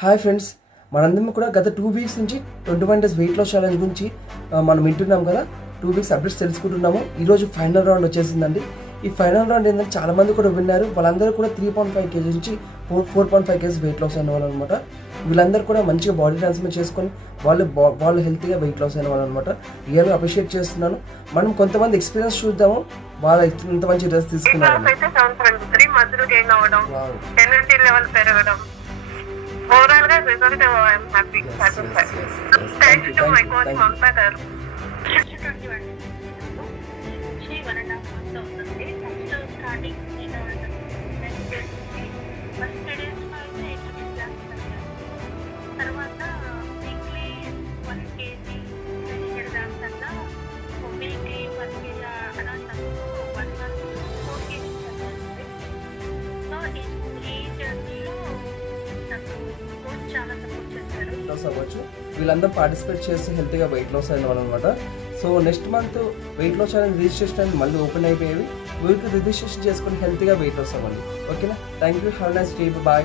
Hi friends, మనందరం కూడా గత 2 వీక్స్ నుంచి 21 డేస్ వెయిట్ లాస్ ఛాలెంజ్ గురించి మనం వింటున్నాం కదా. 2 వీక్స్ అప్డేట్స్ తెలుసుకుంటున్నాము. ఈరోజు ఫైనల్ రౌండ్ వచ్చేసిందండి. ఈ ఫైనల్ రౌండ్ ఏంటంటే చాలామంది కూడా విన్నారు. వాళ్ళందరూ కూడా 3.5 kg నుంచి 4.5 kg వెయిట్ లాస్ అయిన వాళ్ళు అనమాట. వీళ్ళందరూ కూడా మంచిగా బాడీ ట్రాన్స్ఫర్ చేసుకొని వాళ్ళు హెల్తీగా వెయిట్ లాస్ అయిన వాళ్ళు అనమాట. రియల్గా అప్రిషియేట్ చేస్తున్నాను. మనం కొంతమంది ఎక్స్పీరియన్స్ చూద్దాము. వాళ్ళ ఇంత మంచి డ్రెస్ తీసుకున్నారు. Overall guys, result I'm happy. Satisfied. Thanks to my coach Mamta garu. 21 నుంచి 1.5 months అవుతుంది. ఫస్ట్ స్టార్టింగ్ నేను ఫస్ట్ డేస్ అయితే 8 grams తర్వాత వీక్లీ 1 kg 20 grams అట్లా వీక్లీ 1 kg అలా 1 month 4 kg సో ఈ జర్నీలో అవ్వచ్చు. వీళ్ళందరూ పార్టిసిపేట్ చేసి హెల్తీగా వెయిట్ లాస్ అయిన వాళ్ళు అనమాట. So next month weight loss అనేది రిజిస్ట్రేషన్ అనేది మళ్ళీ ఓపెన్ అయిపోయేవి. వీరికి రిజిస్ట్రేషన్ చేసుకొని హెల్తీగా వెయిట్ లాస్ అవ్వండి. ఓకేనా? Thank you. Have nice day. Bye.